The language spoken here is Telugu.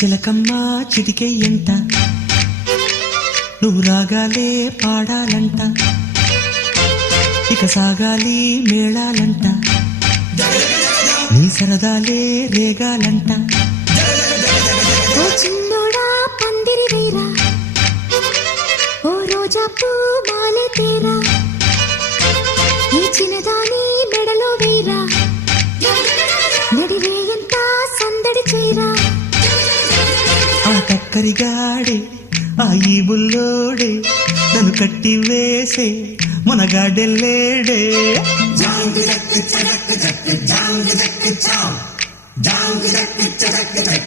చిలకమ్మ చిటికే ఎంట నువ్వు రాగాలే పాడాలంట ఇక సాగాలి మేళాలంట నీ సరదాలే రేగాలంట ఓ చిన్నోడా పందిరి వేరా ఓ రోజా పూ మాలే తేరా ఈ చిన్నదాని మెడలో వేరా నడిరే ఎంత సందడి చేరా ఆ కక్కరిగాడే ఆ ఈ బుల్లోడే నన్ను కట్టి వేసే మునగాడెల్లేడే